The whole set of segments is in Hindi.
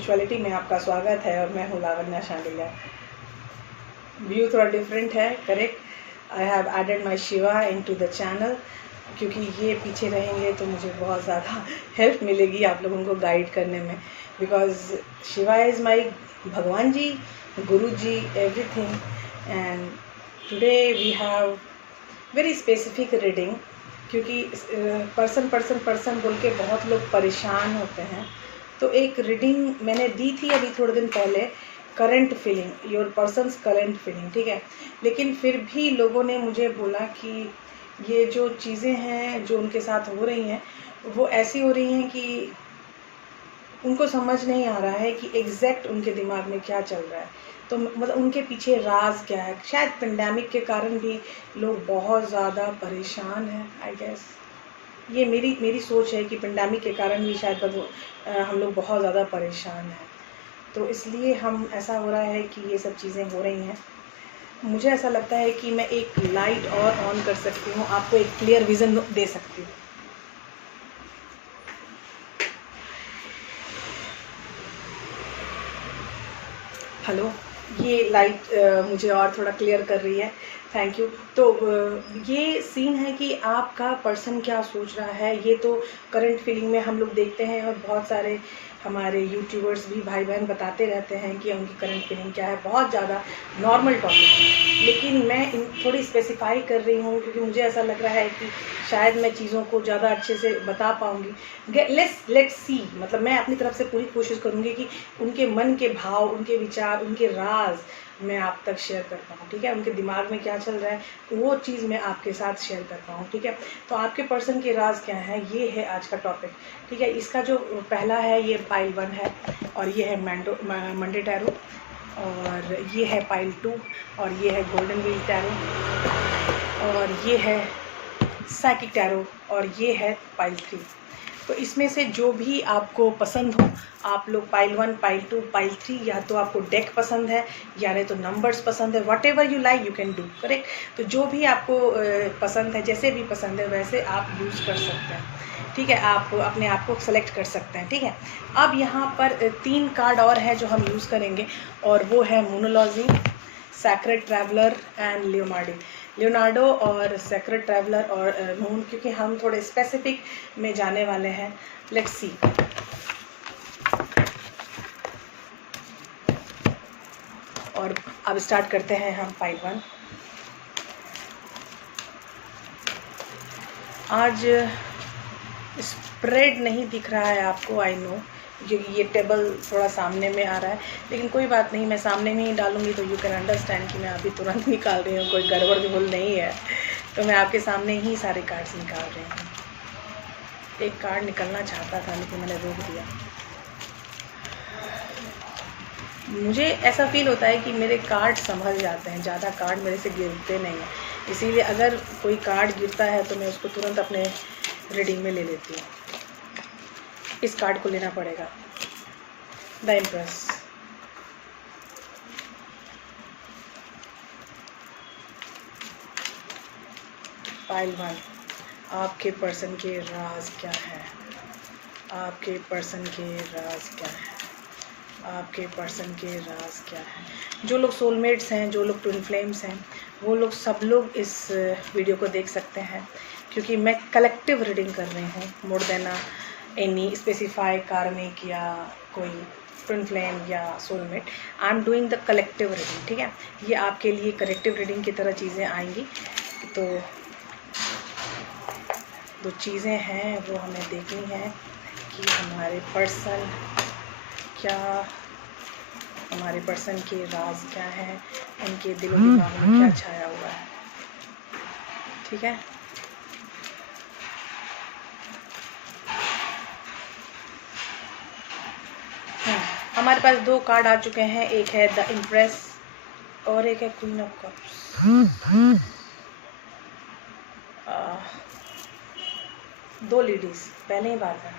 स्पिरिचुअलिटी में आपका स्वागत है और मैं हूँ लावण्या शांडिल्या। व्यू थोड़ा डिफरेंट है, correct. I have added my Shiva into the channel, क्योंकि ये पीछे रहेंगे तो मुझे बहुत ज़्यादा हेल्प मिलेगी आप लोगों को गाइड करने में, because Shiva is my Bhagwan ji, Guru ji, everything. And today we have very specific reading, क्योंकि पर्सन बोल के बहुत लोग परेशान होते हैं। तो एक रीडिंग मैंने दी थी अभी थोड़े दिन पहले, current feeling, your persons current feeling, ठीक है। लेकिन फिर भी लोगों ने मुझे बोला कि ये जो चीज़ें हैं जो उनके साथ हो रही हैं वो ऐसी हो रही हैं कि उनको समझ नहीं आ रहा है कि एग्जैक्ट उनके दिमाग में क्या चल रहा है। तो मतलब उनके पीछे राज क्या है। शायद पेंडेमिक के कारण भी लोग बहुत ज़्यादा परेशान हैं, आई गेस। ये मेरी सोच है कि पेंडेमिक के कारण भी शायद हम लोग बहुत ज़्यादा परेशान हैं। तो इसलिए हम ऐसा हो रहा है कि ये सब चीज़ें हो रही हैं। मुझे ऐसा लगता है कि मैं एक लाइट और ऑन कर सकती हूँ, आपको एक क्लियर विज़न दे सकती हूँ। हेलो, ये लाइट मुझे और थोड़ा क्लियर कर रही है, थैंक यू। तो ये सीन है कि आपका पर्सन क्या सोच रहा है, ये तो करंट फीलिंग में हम लोग देखते हैं और बहुत सारे हमारे यूट्यूबर्स भी भाई बहन बताते रहते हैं कि उनकी करंट फीलिंग क्या है। बहुत ज़्यादा नॉर्मल टॉपिक है, लेकिन मैं थोड़ी स्पेसिफाई कर रही हूँ क्योंकि मुझे ऐसा लग रहा है कि शायद मैं चीज़ों को ज़्यादा अच्छे से बता पाऊँगी। लेट्स सी, मतलब मैं अपनी तरफ से पूरी कोशिश करूँगी कि उनके मन के भाव, उनके विचार, उनके राज मैं आप तक शेयर कर पाऊँ, ठीक है। उनके दिमाग में क्या चल रहा है वो चीज़ मैं आपके साथ शेयर कर पाऊँ, ठीक है। तो आपके पर्सन के राज क्या है, ये है आज का टॉपिक, ठीक है। इसका जो पहला है ये पाइल 1 है, और ये है मंडे टैरो, और ये है पाइल 2, और ये है गोल्डन व्हील टैरो, और ये है साइकिक टैरो, और ये है पाइल 3। तो इसमें से जो भी आपको पसंद हो, आप लोग पाइल 1, पाइल 2, पाइल 3, या तो आपको डेक पसंद है या नहीं तो नंबर्स पसंद है, what ever you like you can do, correct. तो जो भी आपको पसंद है, जैसे भी पसंद है वैसे आप यूज़ कर सकते हैं, ठीक है। आप अपने आप को सेलेक्ट कर सकते हैं, ठीक है। अब यहाँ पर 3 कार्ड और है जो हम यूज़ करेंगे, और वो है मोनोलॉजी, सैक्रेड ट्रैवलर एंड लियोनार्डो और सैक्रेड ट्रैवलर और मून, क्योंकि हम थोड़े स्पेसिफिक में जाने वाले हैं। Let's see. और अब स्टार्ट करते हैं हम पाइल 1। आज स्प्रेड नहीं दिख रहा है आपको, आई नो, क्योंकि ये टेबल थोड़ा सामने में आ रहा है, लेकिन कोई बात नहीं, मैं सामने में ही डालूंगी तो यू कैन अंडरस्टैंड कि मैं अभी तुरंत निकाल रही हूँ, कोई गड़बड़ भूल नहीं है। तो मैं आपके सामने ही सारे कार्ड्स निकाल रही हूँ। एक कार्ड निकलना चाहता था लेकिन मैंने रोक दिया। मुझे ऐसा फील होता है कि मेरे कार्ड संभल जाते हैं, ज़्यादा कार्ड मेरे से गिरते नहीं हैं, इसीलिए अगर कोई कार्ड गिरता है तो मैं उसको तुरंत अपने रीडिंग में ले लेती हूँ। इस कार्ड को लेना पड़ेगा, द एम्प्रेस। पाइल 1, आपके पर्सन के राज क्या है, आपके पर्सन के राज क्या है, आपके पर्सन के राज क्या है। जो लोग सोलमेट्स हैं, जो लोग ट्विन फ्लेम्स हैं, वो लोग सब लोग इस वीडियो को देख सकते हैं, क्योंकि मैं कलेक्टिव रीडिंग कर रही हूँ, मोर देन एनी स्पेसिफाई कार्मिक या कोई ट्विन फ्लेम या soulmate. I am doing the collective reading, ठीक है। ये आपके लिए कलेक्टिव रीडिंग की तरह चीज़ें आएंगी। तो जो चीज़ें हैं वो हमें देखनी है कि हमारे पर्सन क्या, हमारे पर्सन के राज क्या है, उनके दिलो दिमाग में क्या छाया हुआ है, ठीक है। हमारे पास 2 कार्ड आ चुके हैं, एक है द इम्प्रेस और एक है क्वीन ऑफ कप्स। 2 लेडीज, पहले ही बात है।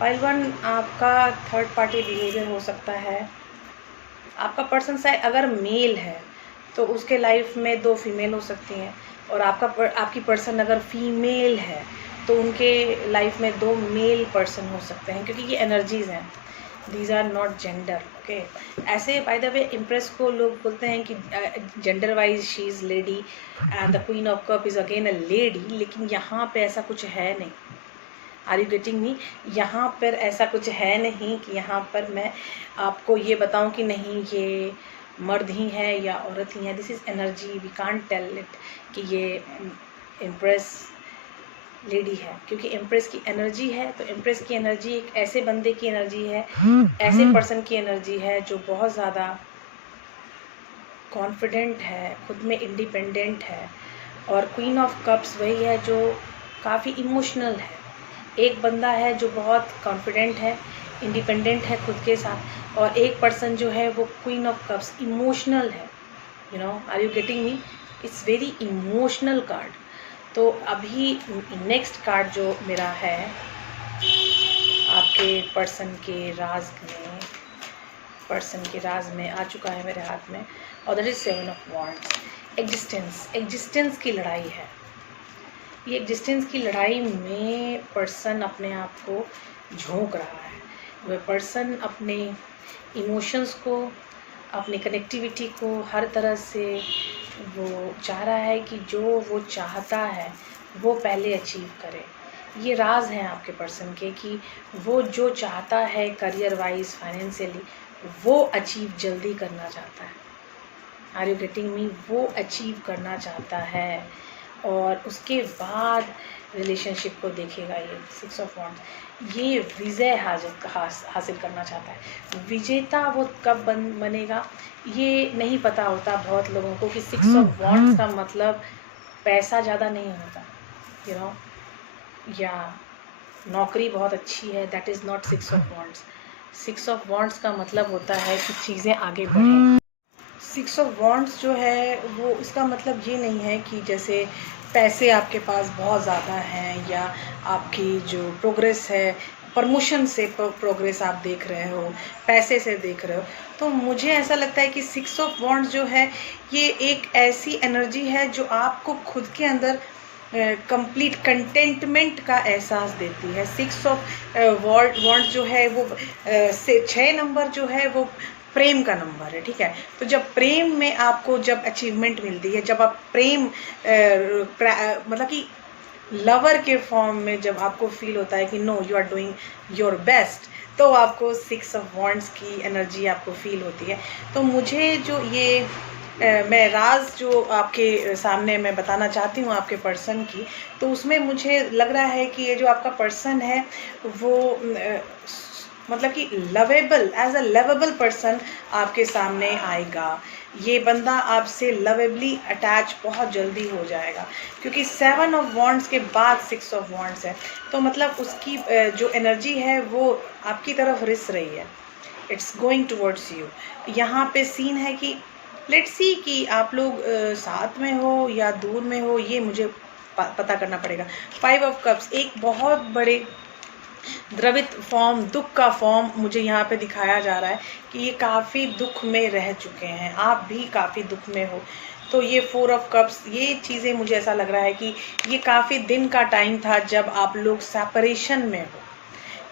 पाइल 1, आपका थर्ड पार्टी बिहेवियर हो सकता है। आपका पर्सन शायद अगर मेल है तो उसके लाइफ में 2 फीमेल हो सकती हैं, और आपकी पर्सन अगर फीमेल है तो उनके लाइफ में 2 मेल पर्सन हो सकते हैं, क्योंकि ये एनर्जीज़ हैं। These are not gender, okay. ऐसे बाय द वे इम्प्रेस को लोग बोलते हैं कि gender wise she is lady and the queen of cup is again a lady, लेकिन यहाँ पे ऐसा कुछ है नहीं। Are you getting me? यहाँ पर ऐसा कुछ है नहीं कि यहाँ पर मैं आपको ये बताऊँ कि नहीं ये मर्द ही है या औरत ही है। This is energy, we can't tell it कि ये इम्प्रेस लेडी है, क्योंकि इम्प्रेस की एनर्जी है। तो इम्प्रेस की एनर्जी एक ऐसे बंदे की एनर्जी है, ऐसे पर्सन की एनर्जी है जो बहुत ज़्यादा कॉन्फिडेंट है, खुद में इंडिपेंडेंट है। और क्वीन ऑफ कप्स वही है जो काफ़ी इमोशनल है। एक बंदा है जो बहुत कॉन्फिडेंट है, इंडिपेंडेंट है खुद के साथ, और एक पर्सन जो है वो क्वीन ऑफ कप्स इमोशनल है। You know, are you getting me? It's very emotional card. तो अभी नेक्स्ट कार्ड जो मेरा है आपके पर्सन के राज में आ चुका है मेरे हाथ में, और that is 7 of wands. Existence की लड़ाई है ये। एग्जिस्टेंस की लड़ाई में पर्सन अपने आप को झोंक रहा है। वह पर्सन अपने इमोशंस को, अपनी कनेक्टिविटी को हर तरह से वो चाह रहा है कि जो वो चाहता है वो पहले अचीव करे। ये राज हैं आपके पर्सन के कि वो जो चाहता है करियर वाइज, फाइनेंशियली, वो अचीव जल्दी करना चाहता है। Are you getting me? वो अचीव करना चाहता है और उसके बाद रिलेशनशिप को देखेगा। ये 6 ऑफ वॉन्ड्स, ये विजय हासिल करना चाहता है। विजेता वो कब बनेगा ये नहीं पता होता बहुत लोगों को कि 6 ऑफ वॉन्ड्स का मतलब पैसा ज़्यादा नहीं होता, यू नो, या नौकरी बहुत अच्छी है, that is not 6 of wands. 6 of wands का मतलब होता है कि चीज़ें आगे बढ़ें। 6 ऑफ वॉन्ड्स जो है वो, इसका मतलब ये नहीं है कि जैसे पैसे आपके पास बहुत ज़्यादा हैं या आपकी जो प्रोग्रेस है, प्रमोशन से प्रोग्रेस आप देख रहे हो, पैसे से देख रहे हो। तो मुझे ऐसा लगता है कि 6 ऑफ वॉन्ड्स जो है ये एक ऐसी एनर्जी है जो आपको खुद के अंदर कंप्लीट कंटेंटमेंट का एहसास देती है। 6 ऑफ वॉन्ड्स जो है वो 6 नंबर जो है वो प्रेम का नंबर है, ठीक है। तो जब प्रेम में आपको जब अचीवमेंट मिलती है, जब आप प्रेम मतलब कि लवर के फॉर्म में जब आपको फील होता है कि no you are doing your best, तो आपको 6 ऑफ वॉन्ड्स की एनर्जी आपको फील होती है। तो मुझे जो ये मैं राज जो आपके सामने मैं बताना चाहती हूँ आपके पर्सन की, तो उसमें मुझे लग रहा है कि ये जो आपका पर्सन है वो मतलब कि lovable, as a lovable person आपके सामने आएगा। ये बंदा आपसे लवेबली अटैच बहुत जल्दी हो जाएगा, क्योंकि 7 ऑफ वॉन्ड्स के बाद 6 ऑफ वॉन्ड्स है। तो मतलब उसकी जो एनर्जी है वो आपकी तरफ रिस रही है, इट्स गोइंग टुवर्ड्स यू। यहाँ पे सीन है कि लेट्स सी कि आप लोग साथ में हो या दूर में हो, ये मुझे पता करना पड़ेगा। 5 ऑफ कप्स एक बहुत बड़े द्रवित फॉर्म, दुख का फॉर्म मुझे यहाँ पे दिखाया जा रहा है कि ये काफ़ी दुख में रह चुके हैं, आप भी काफ़ी दुख में हो। तो ये 4 ऑफ कप्स, ये चीज़ें मुझे ऐसा लग रहा है कि ये काफ़ी दिन का टाइम था जब आप लोग सेपरेशन में हो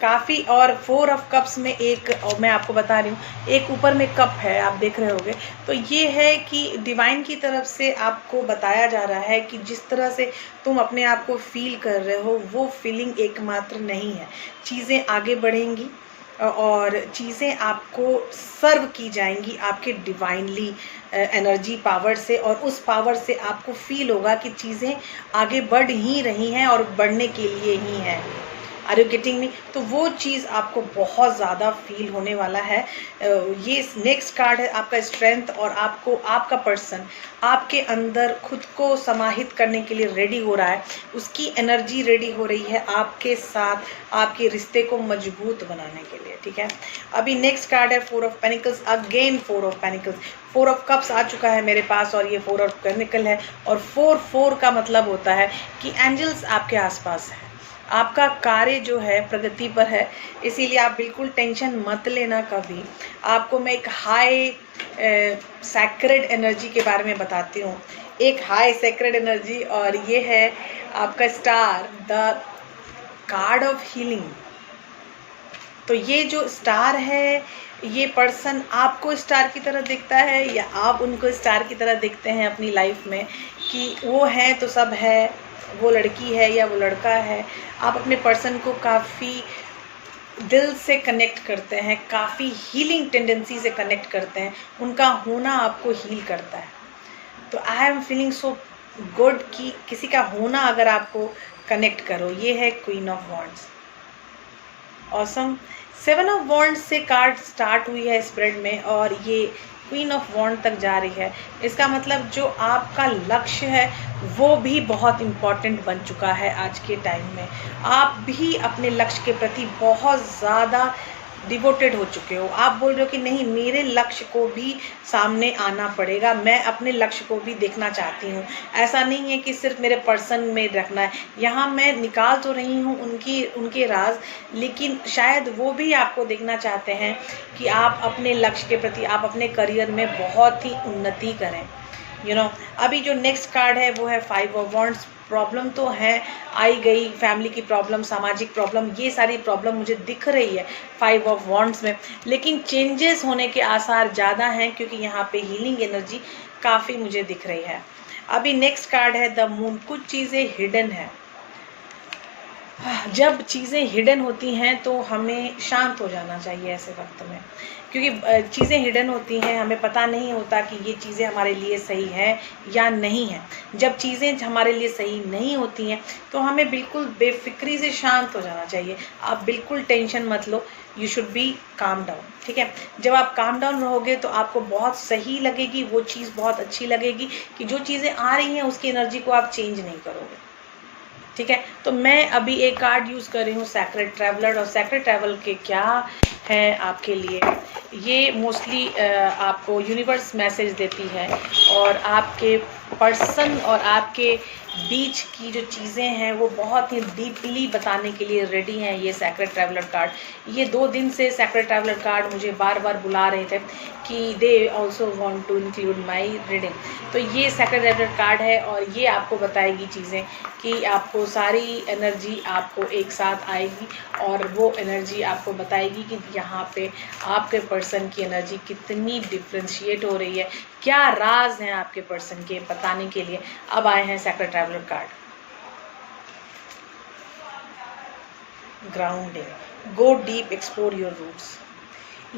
काफ़ी। और 4 ऑफ कप्स में एक, और मैं आपको बता रही हूँ, एक ऊपर में कप है, आप देख रहे होगे। तो ये है कि डिवाइन की तरफ से आपको बताया जा रहा है कि जिस तरह से तुम अपने आप को फील कर रहे हो वो फीलिंग एकमात्र नहीं है। चीज़ें आगे बढ़ेंगी और चीज़ें आपको सर्व की जाएंगी आपके डिवाइनली एनर्जी पावर से, और उस पावर से आपको फील होगा कि चीज़ें आगे बढ़ ही रही हैं और बढ़ने के लिए ही हैं। Are you getting me? तो वो चीज़ आपको बहुत ज़्यादा फील होने वाला है। ये नेक्स्ट कार्ड है आपका स्ट्रेंथ, और आपको आपका पर्सन आपके अंदर खुद को समाहित करने के लिए रेडी हो रहा है, उसकी एनर्जी रेडी हो रही है आपके साथ आपके रिश्ते को मजबूत बनाने के लिए, ठीक है। अभी नेक्स्ट कार्ड है 4 of pentacles, again 4 of pentacles. 4 of cups आ चुका है मेरे पास और ये 4 ऑफ पेनिकल है, और 4 का मतलब होता है कि एंजल्स आपके आसपास है, आपका कार्य जो है प्रगति पर है, इसीलिए आप बिल्कुल टेंशन मत लेना कभी। आपको मैं एक हाई सैक्रेड एनर्जी के बारे में बताती हूँ, एक हाई सैक्रेड एनर्जी, और ये है आपका star, the card of healing. तो ये जो स्टार है, ये पर्सन आपको स्टार की तरह दिखता है या आप उनको स्टार की तरह दिखते हैं अपनी लाइफ में, कि वो है तो सब है, वो लड़की है या वो लड़का है। आप अपने पर्सन को काफ़ी दिल से कनेक्ट करते हैं, काफ़ी हीलिंग टेंडेंसी से कनेक्ट करते हैं, उनका होना आपको हील करता है। तो I am feeling so good कि किसी का होना अगर आपको कनेक्ट करो। ये है queen of wands. Awesome. 7 of wands से कार्ड स्टार्ट हुई है स्प्रेड में और ये क्वीन ऑफ वॉन्ड तक जा रही है। इसका मतलब जो आपका लक्ष्य है वो भी बहुत इम्पॉर्टेंट बन चुका है आज के टाइम में। आप भी अपने लक्ष्य के प्रति बहुत ज़्यादा डिवोटेड हो चुके हो। आप बोल रहे हो कि नहीं, मेरे लक्ष्य को भी सामने आना पड़ेगा, मैं अपने लक्ष्य को भी देखना चाहती हूँ। ऐसा नहीं है कि सिर्फ मेरे पर्सन में रखना है। यहाँ मैं निकाल तो रही हूँ उनके राज, लेकिन शायद वो भी आपको देखना चाहते हैं कि आप अपने लक्ष्य के प्रति, आप अपने करियर में बहुत ही उन्नति करें। अभी जो नेक्स्ट कार्ड है वो है 5 ऑफ वॉन्ड्स। प्रॉब्लम तो है, आई गई, फैमिली की प्रॉब्लम, सामाजिक प्रॉब्लम, ये सारी प्रॉब्लम मुझे दिख रही है 5 ऑफ वॉन्ड्स में, लेकिन चेंजेस होने के आसार ज़्यादा हैं क्योंकि यहाँ पे हीलिंग एनर्जी काफ़ी मुझे दिख रही है। अभी नेक्स्ट कार्ड है द मून। कुछ चीज़ें हिडन है। जब चीज़ें हिडन होती हैं तो हमें शांत हो जाना चाहिए ऐसे वक्त में, क्योंकि चीज़ें हिडन होती हैं, हमें पता नहीं होता कि ये चीज़ें हमारे लिए सही है या नहीं है। जब चीज़ें हमारे लिए सही नहीं होती हैं तो हमें बिल्कुल बेफिक्री से शांत हो जाना चाहिए। आप बिल्कुल टेंशन मत लो, you should be calm down, ठीक है। जब आप काम डाउन रहोगे तो आपको बहुत सही लगेगी, वो चीज़ बहुत अच्छी लगेगी कि जो चीज़ें आ रही हैं उसकी एनर्जी को आप चेंज नहीं करोगे, ठीक है। तो मैं अभी एक कार्ड यूज़ कर रही हूँ सैक्रेड ट्रैवलर। और सैक्रेड ट्रैवल के क्या है आपके लिए, ये मोस्टली आपको यूनिवर्स मैसेज देती है और आपके पर्सन और आपके बीच की जो चीज़ें हैं वो बहुत ही डीपली बताने के लिए रेडी हैं ये सैक्रेड ट्रैवलर कार्ड। ये 2 दिन से सैक्रेड ट्रैवलर कार्ड मुझे बार बार बुला रहे थे कि they also want to include my reading. तो ये सैक्रेड ट्रैवलर कार्ड है और ये आपको बताएगी चीज़ें कि आपको सारी एनर्जी आपको एक साथ आएगी और वो एनर्जी आपको बताएगी कि यहाँ पे आपके पर्सन की एनर्जी कितनी डिफ्रेंशिएट हो रही है, क्या राज हैं आपके पर्सन के बताने के लिए। अब आए हैं sacred traveller card. Grounding, go deep, explore your roots.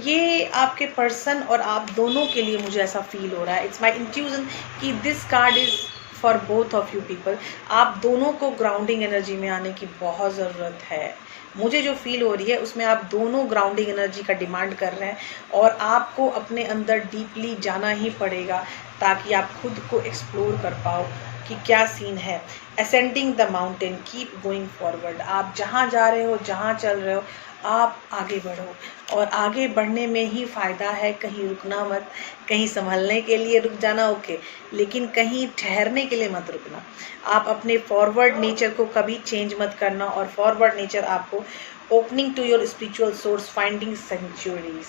ये आपके पर्सन और आप दोनों के लिए मुझे ऐसा फील हो रहा है, इट्स माई इंट्यूजन कि this card is for both of you people. आप दोनों को ग्राउंडिंग एनर्जी में आने की बहुत ज़रूरत है। मुझे जो फील हो रही है उसमें आप दोनों ग्राउंडिंग एनर्जी का डिमांड कर रहे हैं और आपको अपने अंदर डीपली जाना ही पड़ेगा ताकि आप खुद को एक्सप्लोर कर पाओ कि क्या सीन है। Ascending the mountain, keep going forward. आप जहाँ जा रहे हो, जहाँ चल रहे हो, आप आगे बढ़ो और आगे बढ़ने में ही फ़ायदा है। कहीं रुकना मत, कहीं संभलने के लिए रुक जाना ओके, लेकिन कहीं ठहरने के लिए मत रुकना। आप अपने फॉरवर्ड नेचर को कभी चेंज मत करना और फॉरवर्ड नेचर आपको opening to your spiritual source, finding centuries,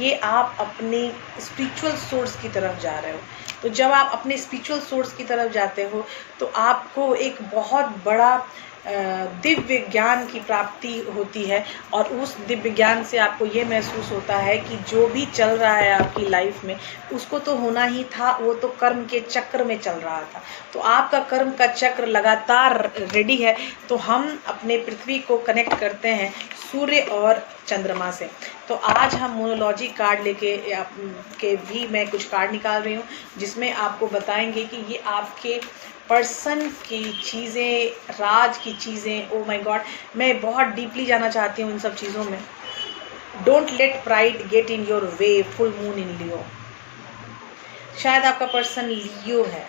ये आप अपने स्पिरिचुअल सोर्स की तरफ जा रहे हो। तो जब आप अपने स्पिरिचुअल सोर्स की तरफ जाते हो तो आपको एक बहुत बड़ा दिव्य ज्ञान की प्राप्ति होती है और उस दिव्य ज्ञान से आपको ये महसूस होता है कि जो भी चल रहा है आपकी लाइफ में उसको तो होना ही था, वो तो कर्म के चक्र में चल रहा था। तो आपका कर्म का चक्र लगातार रेडी है। तो हम अपने पृथ्वी को कनेक्ट करते हैं सूर्य और चंद्रमा से। तो आज हम मोनोलॉजी कार्ड लेके के भी मैं कुछ कार्ड निकाल रही हूँ जिसमें आपको बताएंगे कि ये आपके पर्सन की चीज़ें, राज की चीज़ें। ओ माय गॉड, मैं बहुत डीपली जाना चाहती हूँ इन सब चीज़ों में। Don't let pride get in your way, full moon in Leo. शायद आपका पर्सन लियो है।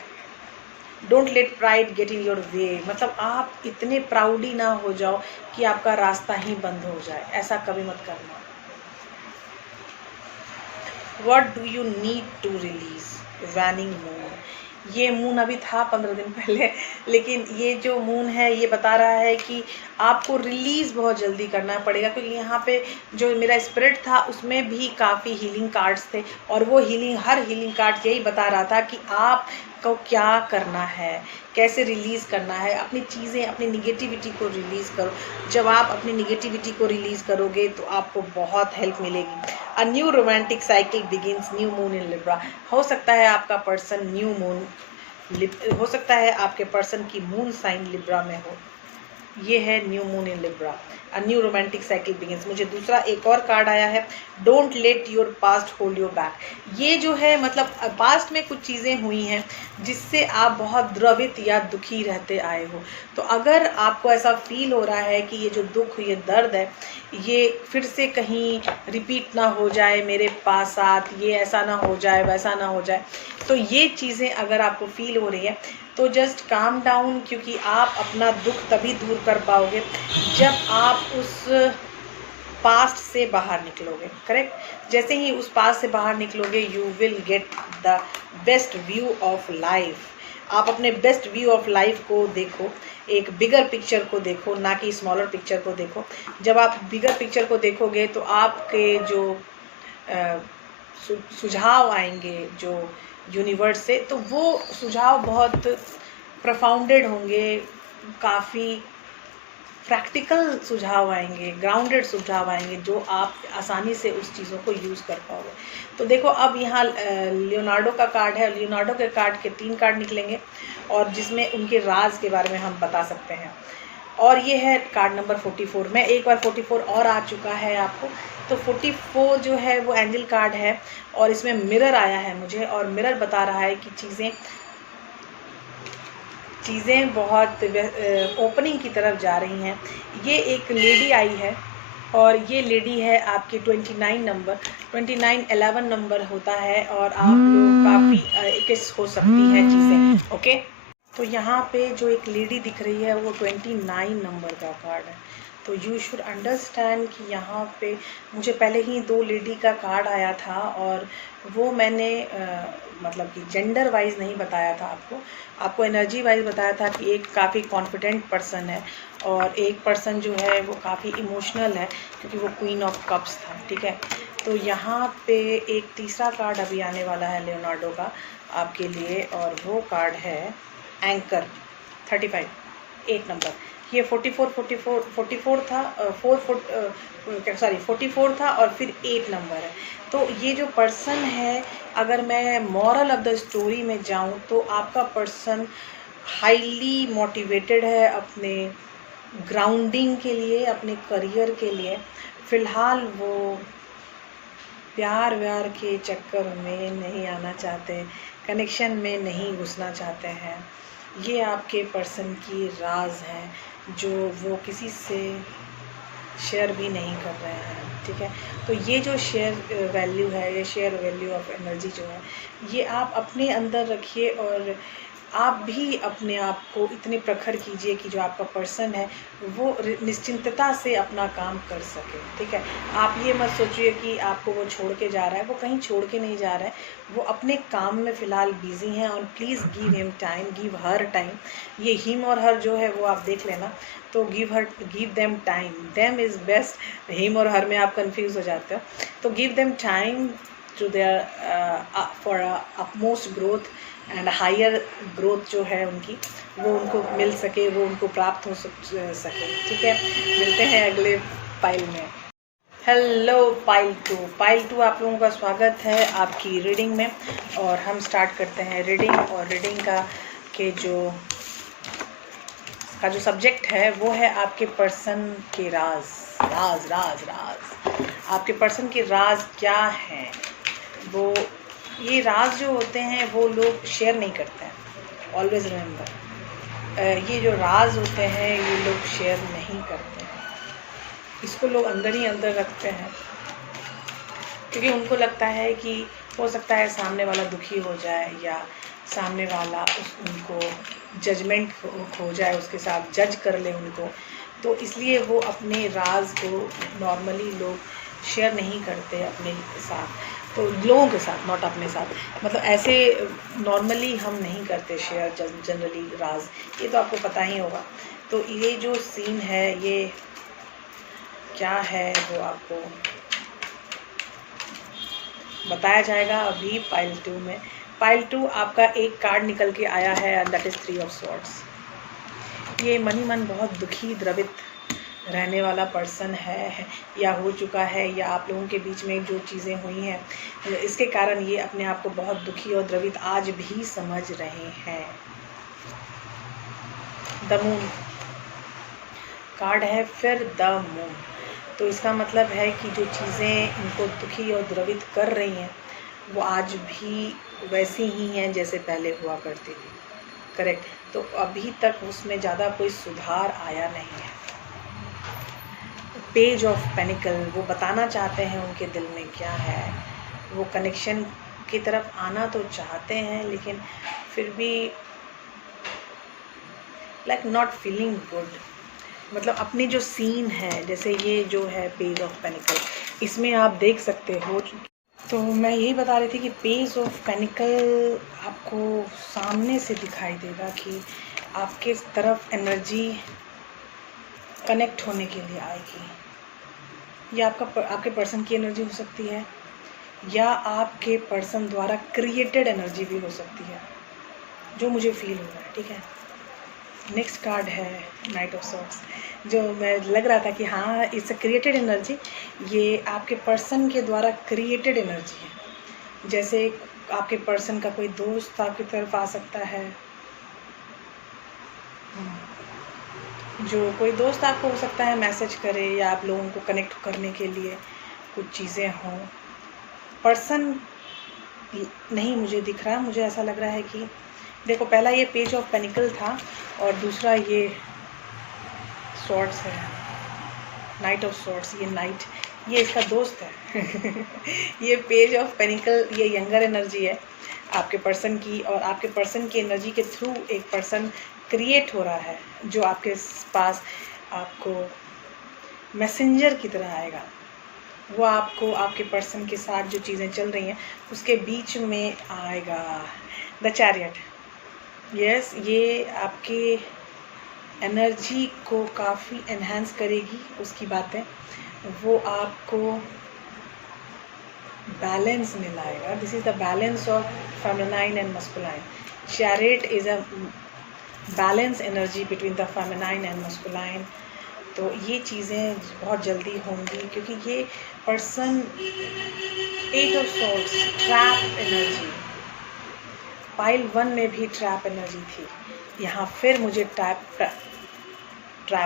Don't let pride get in your way, मतलब आप इतने प्राउडी ना हो जाओ कि आपका रास्ता ही बंद हो जाए, ऐसा कभी मत करना। What do you need to release? Waning moon. ये मून अभी था 15 दिन पहले, लेकिन ये जो मून है ये बता रहा है कि आपको रिलीज़ बहुत जल्दी करना पड़ेगा, क्योंकि यहाँ पे जो मेरा स्पिरिट था उसमें भी काफ़ी हीलिंग कार्ड्स थे और वो हर हीलिंग कार्ड यही बता रहा था कि आप आपको क्या करना है, कैसे रिलीज़ करना है अपनी चीज़ें, अपनी निगेटिविटी को रिलीज़ करो। जब आप अपनी निगेटिविटी को रिलीज़ करोगे तो आपको बहुत हेल्प मिलेगी। A new romantic cycle begins, new moon in Libra. हो सकता है आपका पर्सन न्यू मून हो सकता है आपके पर्सन की मून साइन लिब्रा में हो। ये है new moon in Libra, a new romantic cycle begins. मुझे दूसरा एक और कार्ड आया है, don't let your past hold your back. ये जो है मतलब पास्ट में कुछ चीज़ें हुई हैं जिससे आप बहुत द्रवित या दुखी रहते आए हो। तो अगर आपको ऐसा फील हो रहा है कि ये जो दुख, ये दर्द है, ये फिर से कहीं रिपीट ना हो जाए मेरे पास साथ, ये ऐसा ना हो जाए, वैसा ना हो जाए, तो ये चीज़ें अगर आपको फील हो रही है तो जस्ट काम डाउन, क्योंकि आप अपना दुख तभी दूर कर पाओगे जब आप उस पास्ट से बाहर निकलोगे। करेक्ट? जैसे ही उस पास्ट से बाहर निकलोगे you will get the best view of life. आप अपने बेस्ट व्यू ऑफ लाइफ को देखो, एक बिगर पिक्चर को देखो, ना कि स्मॉलर पिक्चर को देखो। जब आप बिगर पिक्चर को देखोगे तो आपके जो सुझाव आएंगे जो यूनिवर्स से, तो वो सुझाव बहुत प्रोफाउंडेड होंगे, काफ़ी प्रैक्टिकल सुझाव आएंगे, ग्राउंडेड सुझाव आएंगे, जो आप आसानी से उस चीज़ों को यूज़ कर पाओगे। तो देखो अब यहाँ लियोनार्डो का कार्ड है। लियोनार्डो के कार्ड के 3 कार्ड निकलेंगे और जिसमें उनके राज के बारे में हम बता सकते हैं। और ये है कार्ड नंबर 44। मैं एक बार 44 और आ चुका है आपको। तो 44 जो है वो एंजल कार्ड है और इसमें मिरर आया है मुझे, और मिरर बता रहा है कि चीज़ें बहुत ओपनिंग की तरफ जा रही हैं। ये एक लेडी आई है और ये लेडी है आपकी 29 नंबर। 29 11 नंबर होता है और आप लोग काफ़ी किस हो सकती हैं चीज़ें। ओके, तो यहाँ पे जो एक लेडी दिख रही है वो 29 नंबर का कार्ड है। तो यू शुड अंडरस्टैंड कि यहाँ पे मुझे पहले ही 2 लेडी का कार्ड आया था और वो मैंने मतलब कि जेंडर वाइज नहीं बताया था आपको एनर्जी वाइज बताया था कि एक काफ़ी कॉन्फिडेंट पर्सन है और एक पर्सन जो है वो काफ़ी इमोशनल है, क्योंकि वो क्वीन ऑफ कप्स था। ठीक है, तो यहाँ पे एक तीसरा कार्ड अभी आने वाला है लियोनार्डो का आपके लिए, और वो कार्ड है एंकर 35 8 नंबर। ये 44 था, 44 था और फिर 8 नंबर है। तो ये जो पर्सन है, अगर मैं मॉरल ऑफ द स्टोरी में जाऊं तो आपका पर्सन हाईली मोटिवेटेड है अपने ग्राउंडिंग के लिए, अपने करियर के लिए। फ़िलहाल वो प्यार व्यार के चक्कर में नहीं आना चाहते, कनेक्शन में नहीं घुसना चाहते हैं। ये आपके पर्सन की राज है जो वो किसी से शेयर भी नहीं कर रहे हैं। ठीक है, तो ये जो शेयर वैल्यू है, ये शेयर वैल्यू ऑफ एनर्जी जो है, ये आप अपने अंदर रखिए और आप भी अपने आप को इतने प्रखर कीजिए कि जो आपका पर्सन है वो निश्चिंतता से अपना काम कर सके। ठीक है, आप ये मत सोचिए कि आपको वो छोड़ के जा रहा है, वो कहीं छोड़ के नहीं जा रहा है, वो अपने काम में फ़िलहाल बिज़ी हैं। और please give him time, give her time. ये हिम और हर जो है वो आप देख लेना, तो give them time. Them is best, him और हर में आप कंफ्यूज हो जाते हो। तो give them time to their for upmost growth and higher growth जो है उनकी, वो उनको मिल सके, वो उनको प्राप्त हो सके। ठीक है, मिलते हैं अगले पाइल में। हेलो पाइल 2 आप लोगों का स्वागत है आपकी रीडिंग में, और हम स्टार्ट करते हैं रीडिंग। और रीडिंग का जो सब्जेक्ट है वो है आपके पर्सन के राज। आपके पर्सन के राज क्या हैं? वो ये राज जो होते हैं वो लोग शेयर नहीं करते हैं। ऑलवेज रिमेंबर, ये जो राज होते हैं ये लोग शेयर नहीं करते हैं, इसको लोग अंदर ही अंदर रखते हैं, क्योंकि उनको लगता है कि हो सकता है सामने वाला दुखी हो जाए या सामने वाला उनको जजमेंट हो जाए, उसके साथ जज कर ले उनको। तो इसलिए वो अपने राज को नॉर्मली लोग शेयर नहीं करते अपने साथ, तो लोगों के साथ, नॉट अपने साथ। मतलब ऐसे नॉर्मली हम नहीं करते शेयर जनरली राज, ये तो आपको पता ही होगा। तो ये जो सीन है ये क्या है वो आपको बताया जाएगा अभी पाइल 2 में। पाइल 2 आपका एक कार्ड निकल के आया है and that is 3 of swords. ये मन ही मन बहुत दुखी द्रवित रहने वाला पर्सन है या हो चुका है, या आप लोगों के बीच में जो चीज़ें हुई हैं इसके कारण ये अपने आप को बहुत दुखी और द्रवित आज भी समझ रहे हैं। द मून कार्ड है फिर द मून, तो इसका मतलब है कि जो चीज़ें इनको दुखी और द्रवित कर रही हैं वो आज भी वैसी ही हैं जैसे पहले हुआ करती थी। करेक्ट। तो अभी तक उसमें ज़्यादा कोई सुधार आया नहीं है। पेज ऑफ पेनिकल, वो बताना चाहते हैं उनके दिल में क्या है, वो कनेक्शन की तरफ आना तो चाहते हैं लेकिन फिर भी लाइक नॉट फीलिंग गुड। मतलब अपनी जो सीन है, जैसे ये जो है पेज ऑफ पेनिकल, इसमें आप देख सकते हो। तो मैं यही बता रही थी कि पेज ऑफ पेनिकल आपको सामने से दिखाई देगा कि आपके तरफ एनर्जी कनेक्ट होने के लिए आएगी। या आपके पर्सन की एनर्जी हो सकती है या आपके पर्सन द्वारा क्रिएटेड एनर्जी भी हो सकती है, जो मुझे फील हो रहा है। ठीक है। नेक्स्ट कार्ड है नाइट ऑफ सॉर्ड्स, जो मैं लग रहा था कि हाँ इट्स अ क्रिएटेड एनर्जी। ये आपके पर्सन के द्वारा क्रिएटेड एनर्जी है। जैसे आपके पर्सन का कोई दोस्त आपकी तरफ आ सकता है, जो कोई दोस्त आपको हो सकता है मैसेज करे या आप लोगों को कनेक्ट करने के लिए कुछ चीज़ें हों। पर्सन नहीं मुझे दिख रहा, मुझे ऐसा लग रहा है कि देखो पहला ये पेज ऑफ पेनिकल था और दूसरा ये स्वॉर्ड्स है, नाइट ऑफ स्वॉर्ड्स। ये नाइट, ये इसका दोस्त है ये पेज ऑफ पेनिकल, ये यंगर एनर्जी है आपके पर्सन की, और आपके पर्सन की एनर्जी के थ्रू एक पर्सन क्रिएट हो रहा है जो आपके पास आपको मैसेंजर की तरह आएगा। वो आपको आपके पर्सन के साथ जो चीज़ें चल रही हैं उसके बीच में आएगा। द चैरियट, यस, ये आपके एनर्जी को काफ़ी एनहांस करेगी। उसकी बातें वो आपको बैलेंस में लाएगा। This is the balance of feminine and masculine. Chariot is a balance energy between the feminine and masculine. तो ये चीज़ें बहुत जल्दी होंगी क्योंकि ये person 8 of swords, trap energy. Pile 1 में भी ट्रैप एनर्जी थी, यहाँ फिर मुझे ट्रैप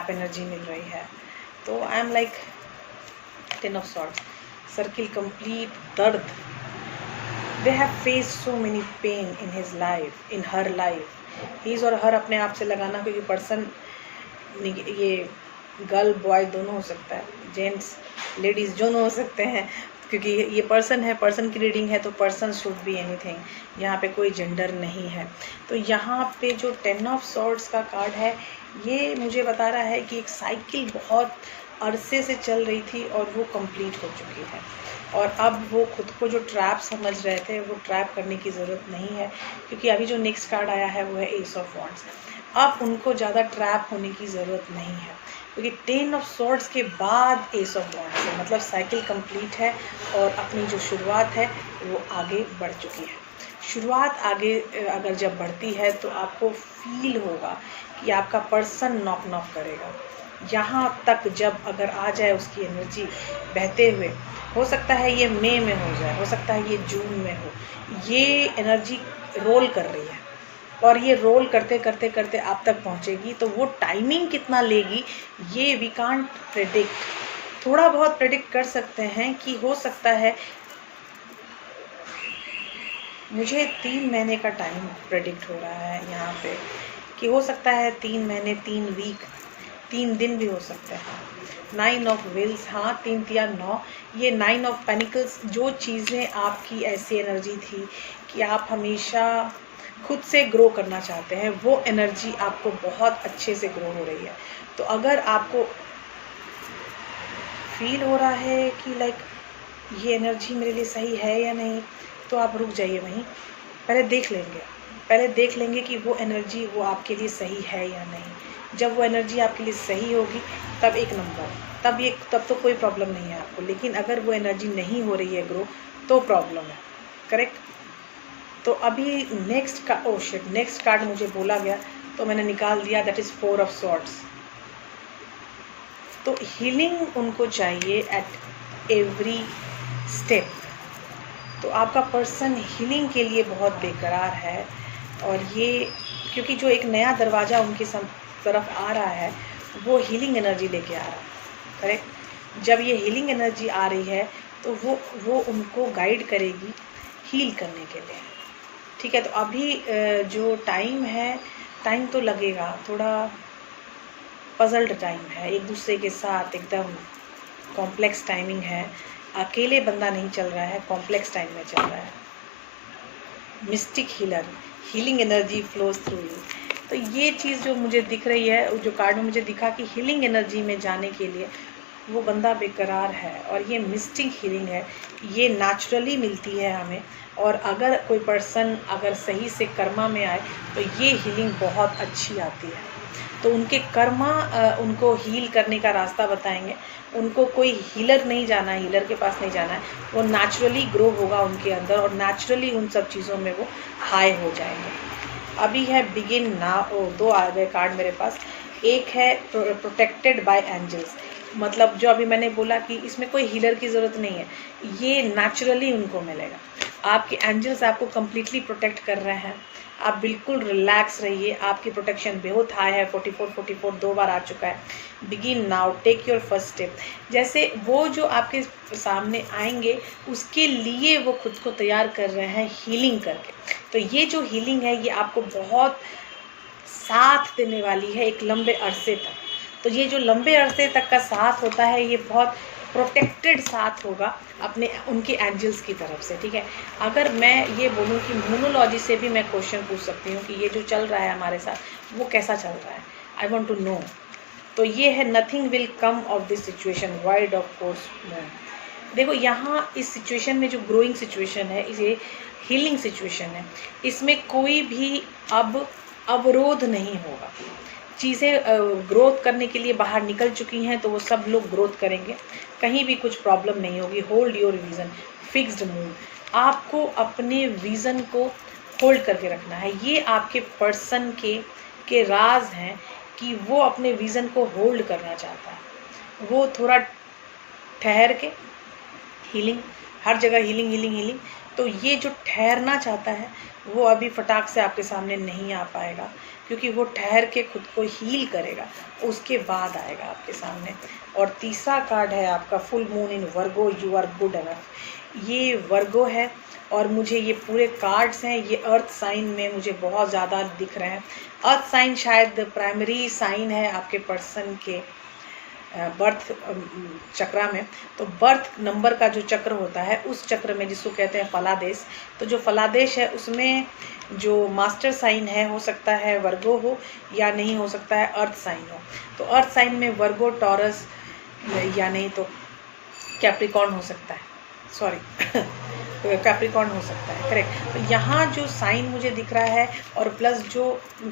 एनर्जी मिल रही है। तो I am like 10 of swords, circle complete, दर्द। They have face so many pain in his life, in her life. His और हर अपने आप से लगाना, क्योंकि पर्सन ये गर्ल बॉय दोनों हो सकता है, जेंट्स लेडीज़ दोनों हो सकते हैं, क्योंकि ये पर्सन है, पर्सन की रीडिंग है तो पर्सन शुड बी एनीथिंग, यहाँ पे कोई जेंडर नहीं है। तो यहाँ पे जो 10 ऑफ सॉर्ड्स का कार्ड है ये मुझे बता रहा है कि एक साइकिल बहुत अरसे से चल रही थी और वो कंप्लीट हो चुकी है, और अब वो खुद को जो ट्रैप समझ रहे थे वो ट्रैप करने की ज़रूरत नहीं है, क्योंकि अभी जो नेक्स्ट कार्ड आया है वो है एस ऑफ वॉन्ड्स। अब उनको ज़्यादा ट्रैप होने की ज़रूरत नहीं है, क्योंकि 10 ऑफ सॉर्ड्स के बाद एस ऑफ वॉन्ड्स है, मतलब साइकिल कंप्लीट है और अपनी जो शुरुआत है वो आगे बढ़ चुकी है। शुरुआत आगे अगर जब बढ़ती है तो आपको फील होगा कि आपका पर्सन नॉक करेगा। यहाँ तक जब अगर आ जाए उसकी एनर्जी बहते हुए, हो सकता है ये मई में हो जाए, हो सकता है ये जून में हो, ये एनर्जी रोल कर रही है और ये रोल करते करते करते आप तक पहुँचेगी। तो वो टाइमिंग कितना लेगी ये वी कांट प्रेडिक्ट। थोड़ा बहुत प्रेडिक्ट कर सकते हैं कि हो सकता है, मुझे 3 महीने का टाइम प्रेडिक्ट हो रहा है यहाँ पे, कि हो सकता है 3 महीने, 3 वीक, 3 दिन भी हो सकते हैं। 9 ऑफ व्हील्स, हाँ 3 या 9, ये 9 ऑफ पेनिकल्स, जो चीज़ें आपकी ऐसी एनर्जी थी कि आप हमेशा खुद से ग्रो करना चाहते हैं, वो एनर्जी आपको बहुत अच्छे से ग्रो हो रही है। तो अगर आपको फील हो रहा है कि लाइक ये एनर्जी मेरे लिए सही है या नहीं, तो आप रुक जाइए वहीं, पहले देख लेंगे कि वो एनर्जी वो आपके लिए सही है या नहीं। जब वो एनर्जी आपके लिए सही होगी तब एक नंबर, तब तो कोई प्रॉब्लम नहीं है आपको। लेकिन अगर वो एनर्जी नहीं हो रही है ग्रो तो प्रॉब्लम है। करेक्ट। तो अभी नेक्स्ट कार्ड मुझे बोला गया तो मैंने निकाल दिया, दैट इज़ 4 ऑफ सॉर्ड्स। तो हीलिंग उनको चाहिए एट एवरी स्टेप। तो आपका पर्सन हीलिंग के लिए बहुत बेकरार है, और ये क्योंकि जो एक नया दरवाज़ा उनकी तरफ आ रहा है वो हीलिंग एनर्जी लेके आ रहा है, करेक्ट। जब ये हीलिंग एनर्जी आ रही है तो वो उनको गाइड करेगी हील करने के लिए, ठीक है। तो अभी जो टाइम है, टाइम तो लगेगा, थोड़ा पजल्ड टाइम है, एक दूसरे के साथ एकदम कॉम्प्लेक्स टाइमिंग है, अकेले बंदा नहीं चल रहा है, कॉम्प्लेक्स टाइम में चल रहा है। Mistake healer, healing energy flows through you. तो ये चीज़ जो मुझे दिख रही है, जो कार्ड में मुझे दिखा कि हीलिंग एनर्जी में जाने के लिए वो बंदा बेकरार है, और ये मिस्टिक हीलिंग है, ये नेचुरली मिलती है हमें। और अगर कोई पर्सन अगर सही से कर्मा में आए तो ये हीलिंग बहुत अच्छी आती है। तो उनके कर्मा उनको हील करने का रास्ता बताएंगे। उनको कोई हीलर नहीं जाना है, हीलर के पास नहीं जाना है, वो नेचुरली ग्रो होगा उनके अंदर, और नेचुरली उन सब चीज़ों में वो हाई हो जाएंगे। अभी है बिगिन नाउ, 2 आ गए कार्ड मेरे पास। एक है प्रोटेक्टेड बाय एंजल्स, मतलब जो अभी मैंने बोला कि इसमें कोई हीलर की ज़रूरत नहीं है, ये नेचुरली उनको मिलेगा। आपके एंजल्स आपको कम्प्लीटली प्रोटेक्ट कर रहे हैं, आप बिल्कुल रिलैक्स रहिए, आपकी प्रोटेक्शन बहुत हाई है। 44 2 बार आ चुका है। Begin now, take your first step. जैसे वो जो आपके सामने आएंगे उसके लिए वो खुद को तैयार कर रहे हैं हीलिंग करके। तो ये जो हीलिंग है ये आपको बहुत साथ देने वाली है एक लंबे अरसे तक। तो ये जो लंबे अरसे तक का साथ होता है ये बहुत प्रोटेक्टेड साथ होगा अपने उनके एंजल्स की तरफ से, ठीक है। अगर मैं ये बोलूँ कि न्यूमरोलॉजी से भी मैं क्वेश्चन पूछ सकती हूँ कि ये जो चल रहा है हमारे साथ वो कैसा चल रहा है, आई वॉन्ट टू नो। तो ये है nothing will come of this situation, wide of course moon. देखो यहाँ इस सिचुएशन में जो ग्रोइंग सिचुएशन है, इसे हीलिंग सिचुएशन है, इसमें कोई भी अब अवरोध नहीं होगा। चीज़ें ग्रोथ करने के लिए बाहर निकल चुकी हैं तो वो सब लोग ग्रोथ करेंगे, कहीं भी कुछ प्रॉब्लम नहीं होगी। Hold your vision, fixed mood. आपको अपने विज़न को होल्ड करके रखना है। ये आपके पर्सन के राज हैं कि वो अपने विज़न को होल्ड करना चाहता है। वो थोड़ा ठहर के, हीलिंग हर जगह हीलिंग हीलिंग हीलिंग, तो ये जो ठहरना चाहता है वो अभी फटाक से आपके सामने नहीं आ पाएगा, क्योंकि वो ठहर के खुद को हील करेगा, उसके बाद आएगा आपके सामने। और तीसरा कार्ड है आपका full moon in Virgo, you are good enough. ये वर्गो है, और मुझे ये पूरे कार्ड्स हैं ये अर्थ साइन में मुझे बहुत ज़्यादा दिख रहे हैं। अर्थ साइन शायद प्राइमरी साइन है आपके पर्सन के बर्थ चक्रा में। तो बर्थ नंबर का जो चक्र होता है उस चक्र में जिसको कहते हैं फलादेश, तो जो फलादेश है उसमें जो मास्टर साइन है हो सकता है वर्गो हो, या नहीं हो सकता है अर्थ साइन हो। तो अर्थ साइन में वर्गो, टॉरस, या नहीं तो कैप्रिकॉर्न हो सकता है, सॉरी कैप्रिकॉर्न हो सकता है, करेक्ट। तो यहाँ जो साइन मुझे दिख रहा है, और प्लस जो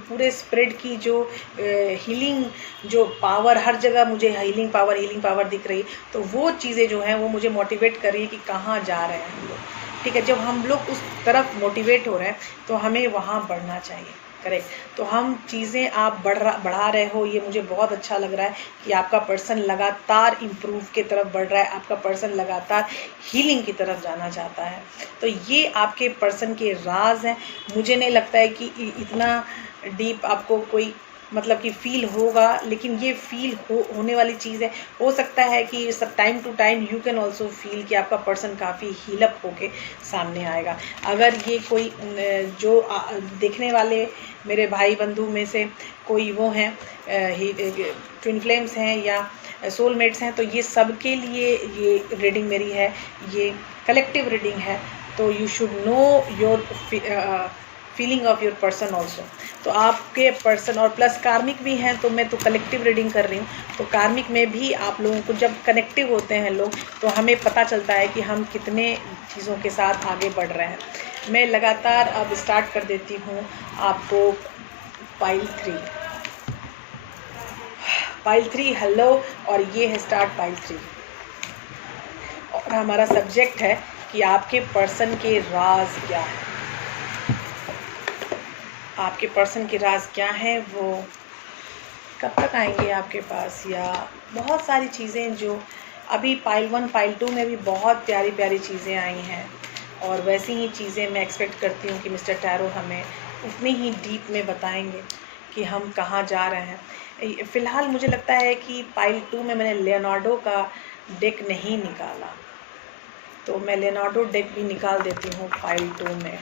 पूरे स्प्रेड की जो हीलिंग जो पावर, हर जगह मुझे हीलिंग पावर दिख रही है। तो वो चीज़ें जो हैं वो मुझे मोटिवेट कर रही है कि कहाँ जा रहे हैं हम लोग, ठीक है। जब हम लोग उस तरफ मोटिवेट हो रहे हैं तो हमें वहाँ बढ़ना चाहिए, करेक्ट। तो हम चीज़ें आप बढ़ा रहे हो, ये मुझे बहुत अच्छा लग रहा है कि आपका पर्सन लगातार इम्प्रूव की तरफ बढ़ रहा है, आपका पर्सन लगातार हीलिंग की तरफ जाना चाहता है। तो ये आपके पर्सन के राज हैं। मुझे नहीं लगता है कि इतना डीप आपको कोई मतलब कि फील होगा, लेकिन ये फील होने वाली चीज़ है। हो सकता है कि सब time to time you can also feel कि आपका पर्सन काफ़ी हीलअप होके सामने आएगा। अगर ये कोई जो देखने वाले मेरे भाई बंधु में से कोई वो हैं ट्विन फ्लेम्स हैं या सोलमेट्स हैं, तो ये सब के लिए ये रीडिंग मेरी है, ये कलेक्टिव रीडिंग है। तो you should know your feeling of your person also. तो आपके पर्सन और प्लस कार्मिक भी हैं, तो मैं तो कलेक्टिव रीडिंग कर रही हूँ। तो कार्मिक में भी आप लोगों को जब कनेक्टिव होते हैं लोग तो हमें पता चलता है कि हम कितने चीज़ों के साथ आगे बढ़ रहे हैं। मैं लगातार अब स्टार्ट कर देती हूँ आपको पाइल 3 हेलो, और ये है स्टार्ट पाइल 3। और हमारा सब्जेक्ट है कि आपके पर्सन के राज क्या है। आपके पर्सन के राज क्या हैं, वो कब तक आएंगे आपके पास, या बहुत सारी चीज़ें जो अभी पाइल 1 पाइल 2 में भी बहुत प्यारी प्यारी चीज़ें आई हैं, और वैसी ही चीज़ें मैं एक्सपेक्ट करती हूँ कि मिस्टर टैरो हमें उतनी ही डीप में बताएंगे कि हम कहाँ जा रहे हैं। फ़िलहाल मुझे लगता है कि पाइल 2 में मैंने लियोनार्डो का डेक नहीं निकाला, तो मैं लियोनार्डो डेक भी निकाल देती हूँ पाइल 2 में।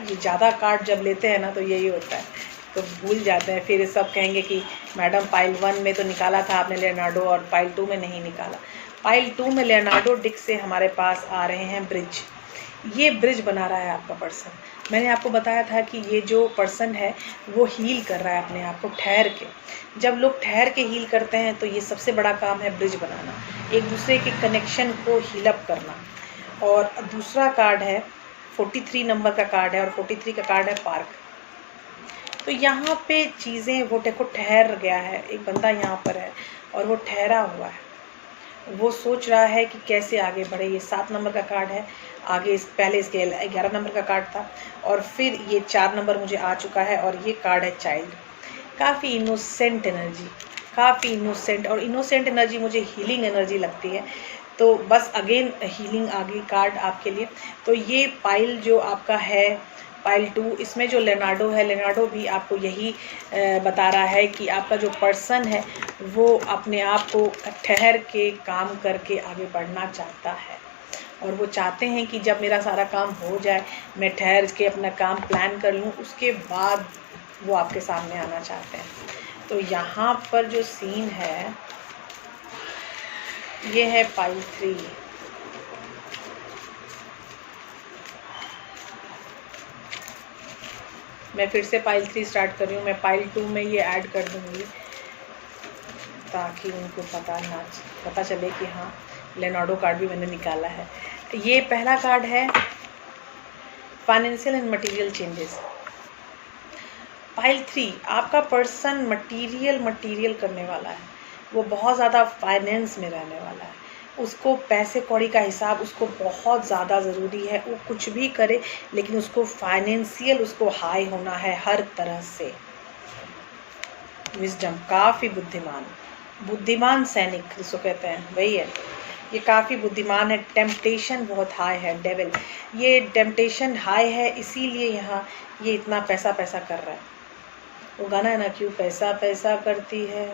ये ज़्यादा कार्ड जब लेते हैं ना तो यही होता है, तो भूल जाते हैं, फिर सब कहेंगे कि मैडम पाइल 1 में तो निकाला था आपने लियोनार्डो और पाइल 2 में नहीं निकाला। पाइल 2 में लियोनार्डो डेक से हमारे पास आ रहे हैं ब्रिज। ये ब्रिज बना रहा है आपका पर्सन। मैंने आपको बताया था कि ये जो पर्सन है वो हील कर रहा है अपने आप को ठहर के। जब लोग ठहर के हील करते हैं तो ये सबसे बड़ा काम है ब्रिज बनाना, एक दूसरे के कनेक्शन को हील अप करना। और दूसरा कार्ड है 43 नंबर का कार्ड है, और 43 का कार्ड है पार्क। तो यहाँ पे चीज़ें, वो देखो ठहर गया है, एक बंदा यहाँ पर है और वो ठहरा हुआ है, वो सोच रहा है कि कैसे आगे बढ़े। ये 7 नंबर का कार्ड है, आगे पहले इसके 11 नंबर का कार्ड था, और फिर ये 4 नंबर मुझे आ चुका है, और ये कार्ड है चाइल्ड। काफ़ी इनोसेंट एनर्जी, काफ़ी इनोसेंट, और इनोसेंट एनर्जी मुझे हीलिंग एनर्जी लगती है। तो बस अगेन हीलिंग आ गई कार्ड आपके लिए। तो ये पाइल जो आपका है पाइल 2, इसमें जो लियोनार्डो है, लियोनार्डो भी आपको यही बता रहा है कि आपका जो पर्सन है वो अपने आप को ठहर के काम करके आगे बढ़ना चाहता है, और वो चाहते हैं कि जब मेरा सारा काम हो जाए, मैं ठहर के अपना काम प्लान कर लूँ, उसके बाद वो आपके सामने आना चाहते हैं। तो यहाँ पर जो सीन है ये है पाइल 3। मैं फिर से पाइल 3 स्टार्ट कर रही हूँ। मैं पाइल 2 में ये ऐड कर दूँगी ताकि उनको पता चले कि हाँ लियोनार्डो कार्ड भी मैंने निकाला है। ये पहला कार्ड है financial and material changes. Pile 3, आपका पर्सन मटेरियल करने वाला है, वो बहुत ज़्यादा फाइनेंस में रहने वाला है, उसको पैसे कौड़ी का हिसाब उसको बहुत ज़्यादा ज़रूरी है। वो कुछ भी करे लेकिन उसको फाइनेंशियल उसको हाई होना है हर तरह से। विजडम, काफ़ी बुद्धिमान सैनिक जिसको कहते हैं वही है, ये काफ़ी बुद्धिमान है। टेम्पटेशन बहुत हाई है, डेविल, ये टेम्पटेशन हाई है, इसीलिए यहाँ ये इतना पैसा कर रहा है। वो गाना है ना, क्यों पैसा पैसा करती है,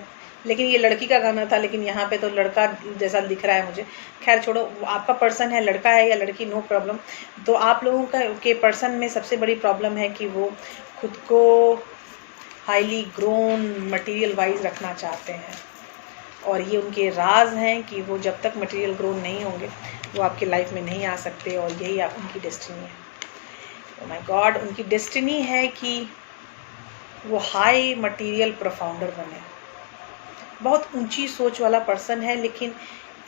लेकिन ये लड़की का गाना था, लेकिन यहाँ पे तो लड़का जैसा दिख रहा है मुझे। खैर छोड़ो, आपका पर्सन है, लड़का है या लड़की, नो प्रॉब्लम। तो आप लोगों के पर्सन में सबसे बड़ी प्रॉब्लम है कि वो खुद को हाईली ग्रोन मटेरियल वाइज रखना चाहते हैं, और ये उनके राज हैं कि वो जब तक मटेरियल ग्रोन नहीं होंगे वो आपकी लाइफ में नहीं आ सकते, और यही उनकी डेस्टिनी है। ओह माय गॉड, उनकी डेस्टिनी है कि वो हाई मटेरियल प्रोफाउंडर बने। बहुत ऊंची सोच वाला पर्सन है, लेकिन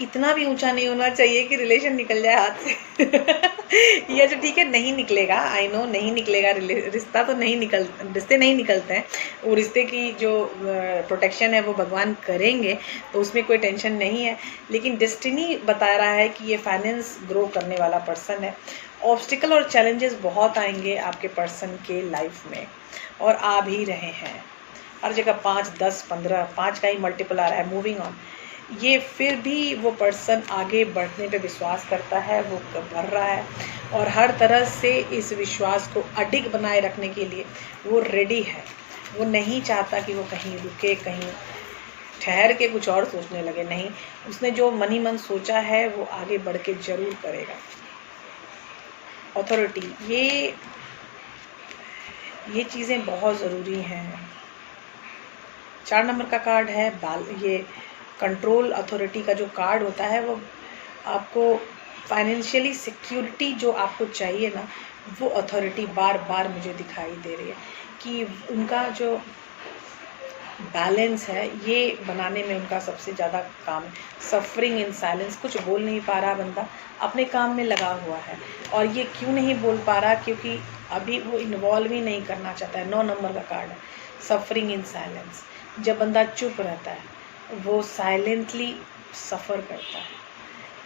इतना भी ऊंचा नहीं होना चाहिए कि रिलेशन निकल जाए हाथ से। ये जो ठीक है, नहीं निकलेगा, आई नो नहीं निकलेगा, रिश्ता तो नहीं रिश्ते नहीं निकलते हैं। वो रिश्ते की जो प्रोटेक्शन है वो भगवान करेंगे, तो उसमें कोई टेंशन नहीं है। लेकिन डेस्टिनी बता रहा है कि ये फाइनेंस ग्रो करने वाला पर्सन है। ऑब्स्टिकल और चैलेंजेस बहुत आएंगे आपके पर्सन के लाइफ में, और आ भी रहे हैं हर जगह। 5, 10, 15, 5 का ही मल्टीपल आ रहा है। मूविंग ऑन, ये फिर भी वो पर्सन आगे बढ़ने पे विश्वास करता है, वो बढ़ रहा है, और हर तरह से इस विश्वास को अडिग बनाए रखने के लिए वो रेडी है। वो नहीं चाहता कि वो कहीं रुके, कहीं ठहर के कुछ और सोचने लगे, नहीं, उसने जो मनी मन सोचा है वो आगे बढ़ के जरूर करेगा। अथॉरिटी, ये चीज़ें बहुत ज़रूरी हैं। 4 नंबर का कार्ड है ये कंट्रोल अथॉरिटी का जो कार्ड होता है, वो आपको फाइनेंशियली सिक्योरिटी जो आपको चाहिए ना, वो अथॉरिटी बार बार मुझे दिखाई दे रही है कि उनका जो बैलेंस है ये बनाने में उनका सबसे ज़्यादा काम है। सफरिंग इन साइलेंस, कुछ बोल नहीं पा रहा बंदा, अपने काम में लगा हुआ है, और ये क्यों नहीं बोल पा रहा, क्योंकि अभी वो इन्वॉल्व ही नहीं करना चाहता है। 9 नंबर का कार्ड है सफरिंग इन साइलेंस। जब बंदा चुप रहता है वो साइलेंटली सफ़र करता है,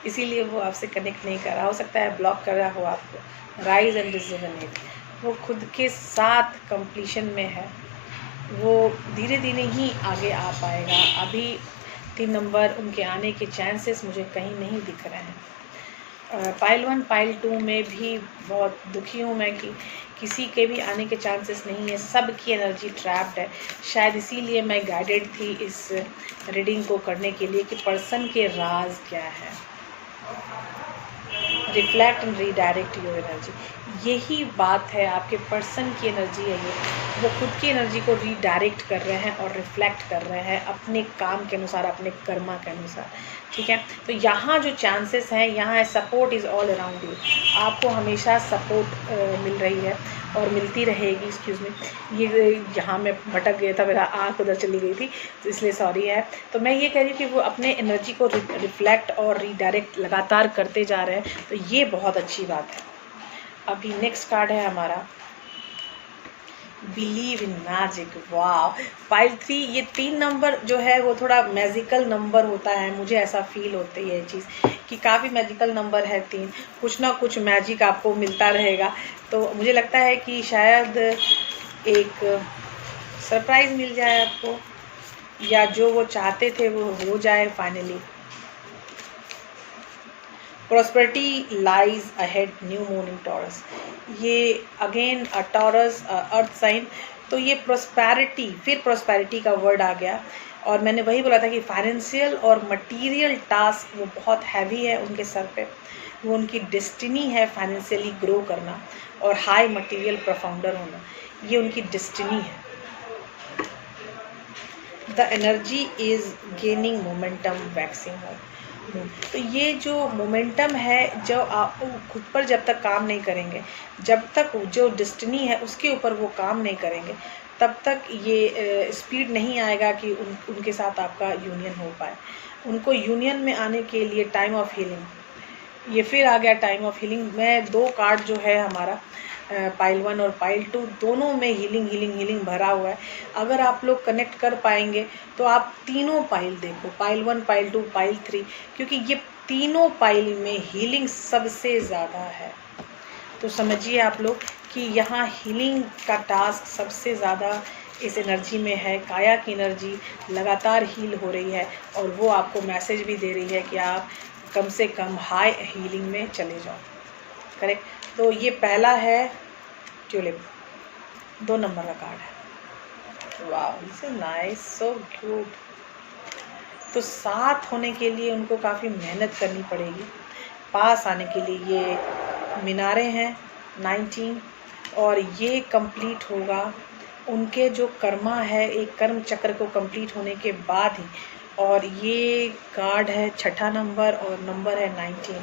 इसीलिए वो आपसे कनेक्ट नहीं कर रहा। हो सकता है ब्लॉक कर रहा हो आपको। राइज एंड रिजुवेनेट, वो खुद के साथ कंप्लीशन में है, वो धीरे धीरे ही आगे आ पाएगा। अभी 3 नंबर उनके आने के चांसेस मुझे कहीं नहीं दिख रहे हैं। पाइल 1 पाइल 2 में भी बहुत दुखी हूँ मैं कि किसी के भी आने के चांसेस नहीं है, सब की एनर्जी ट्रैप्ड है। शायद इसीलिए मैं गाइडेड थी इस रीडिंग को करने के लिए कि पर्सन के राज क्या है। Reflect and redirect your energy, यही बात है। आपके पर्सन की एनर्जी है ये, वो खुद की एनर्जी को रीडायरेक्ट कर रहे हैं और रिफ्लेक्ट कर रहे हैं अपने काम के अनुसार, अपने कर्मा के अनुसार। ठीक है, तो यहाँ जो चांसेस हैं, यहाँ है support is all around you. आपको हमेशा सपोर्ट मिल रही है और मिलती रहेगी। एक्सक्यूज़ मी, ये यहाँ मैं भटक गया था, मेरा आँख उधर चली गई थी, तो इसलिए सॉरी है। तो मैं ये कह रही हूँ कि वो अपने एनर्जी को रिफ्लेक्ट और रीडायरेक्ट लगातार करते जा रहे हैं, तो ये बहुत अच्छी बात है। अभी नेक्स्ट कार्ड है हमारा बिलीव इन मैजिक। वाह, पाइल 3, ये 3 नंबर जो है वो थोड़ा मैजिकल नंबर होता है, मुझे ऐसा फील होती है ये चीज़ कि काफ़ी मैजिकल नंबर है 3, कुछ ना कुछ मैजिक आपको मिलता रहेगा। तो मुझे लगता है कि शायद एक सरप्राइज़ मिल जाए आपको, या जो वो चाहते थे वो हो जाए finally. Prosperity lies ahead, new moon in taurus. ये अगेन टॉरस अर्थ साइन, तो ये प्रॉस्पेरिटी, फिर प्रॉस्पेरिटी का वर्ड आ गया। और मैंने वही बोला था कि फाइनेंशियल और मटेरियल टास्क वो बहुत हैवी है उनके सर पे, वो उनकी डेस्टिनी है फाइनेंशियली ग्रो करना और हाई मटेरियल प्रोफाउंडर होना, ये उनकी डेस्टिनी है। The energy is gaining momentum, waxing हो। तो ये जो मोमेंटम है, जो आप खुद पर जब तक काम नहीं करेंगे, जब तक जो डेस्टिनी है उसके ऊपर वो काम नहीं करेंगे, तब तक ये स्पीड नहीं आएगा कि उनके साथ आपका यूनियन हो पाए। उनको यूनियन में आने के लिए टाइम ऑफ हीलिंग, ये फिर आ गया टाइम ऑफ हीलिंग। मैं 2 कार्ड जो है हमारा पाइल 1 और पाइल 2 दोनों में हीलिंग हीलिंग हीलिंग भरा हुआ है। अगर आप लोग कनेक्ट कर पाएंगे तो आप तीनों पाइल देखो, पाइल 1 पाइल 2 पाइल 3, क्योंकि ये तीनों पाइल में हीलिंग सबसे ज़्यादा है। तो समझिए आप लोग कि यहाँ हीलिंग का टास्क सबसे ज़्यादा इस एनर्जी में है। काया की एनर्जी लगातार हील हो रही है और वो आपको मैसेज भी दे रही है कि आप कम से कम हाई हीलिंग में चले जाओ। करेक्ट, तो ये पहला है ट्यूलिप, 2 नंबर का कार्ड है। वाह, इट्स नाइस, सो क्यूट। तो साथ होने के लिए उनको काफ़ी मेहनत करनी पड़ेगी, पास आने के लिए। ये मीनारे हैं 19, और ये कंप्लीट होगा उनके जो कर्मा है, एक कर्म चक्र को कंप्लीट होने के बाद ही। और ये कार्ड है 6ठा नंबर और नंबर है 19,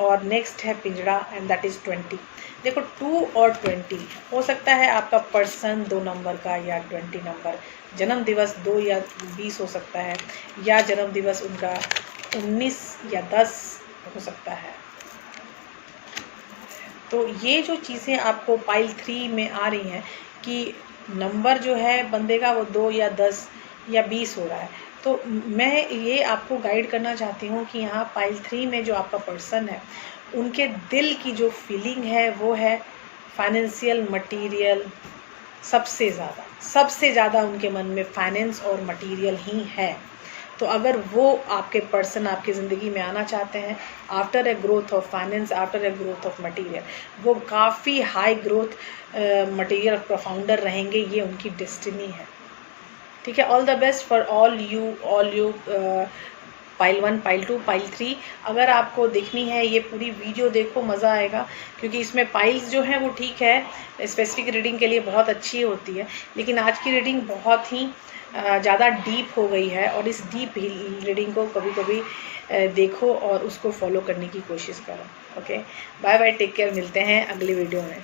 और नेक्स्ट है पिंजड़ा एंड दैट इज़ 20। देखो 2 और 20, हो सकता है आपका पर्सन 2 नंबर का या 20 नंबर, जन्म दिवस 2 या 20 हो सकता है, या जन्म दिवस उनका 19 या 10 हो सकता है। तो ये जो चीज़ें आपको पाइल 3 में आ रही हैं कि नंबर जो है बंदे का वो 2 या 10 या 20 हो रहा है, तो मैं ये आपको गाइड करना चाहती हूँ कि यहाँ पाइल 3 में जो आपका पर्सन है, उनके दिल की जो फीलिंग है वो है फाइनेंशियल मटेरियल। सबसे ज़्यादा उनके मन में फाइनेंस और मटेरियल ही है। तो अगर वो आपके पर्सन आपकी ज़िंदगी में आना चाहते हैं, after a growth of finance, after a growth of material, वो काफ़ी हाई ग्रोथ मटेरियल प्रोफाउंडर रहेंगे, ये उनकी डेस्टिनी है। ठीक है, all the best for all you pile 1 pile 2 pile 3। अगर आपको देखनी है ये पूरी वीडियो देखो, मज़ा आएगा, क्योंकि इसमें पाइल्स जो हैं वो ठीक है स्पेसिफिक रीडिंग के लिए बहुत अच्छी होती है, लेकिन आज की रीडिंग बहुत ही ज़्यादा डीप हो गई है, और इस डीप रीडिंग को कभी कभी देखो और उसको फॉलो करने की कोशिश करो। Okay, bye bye, take care, मिलते हैं अगली वीडियो में।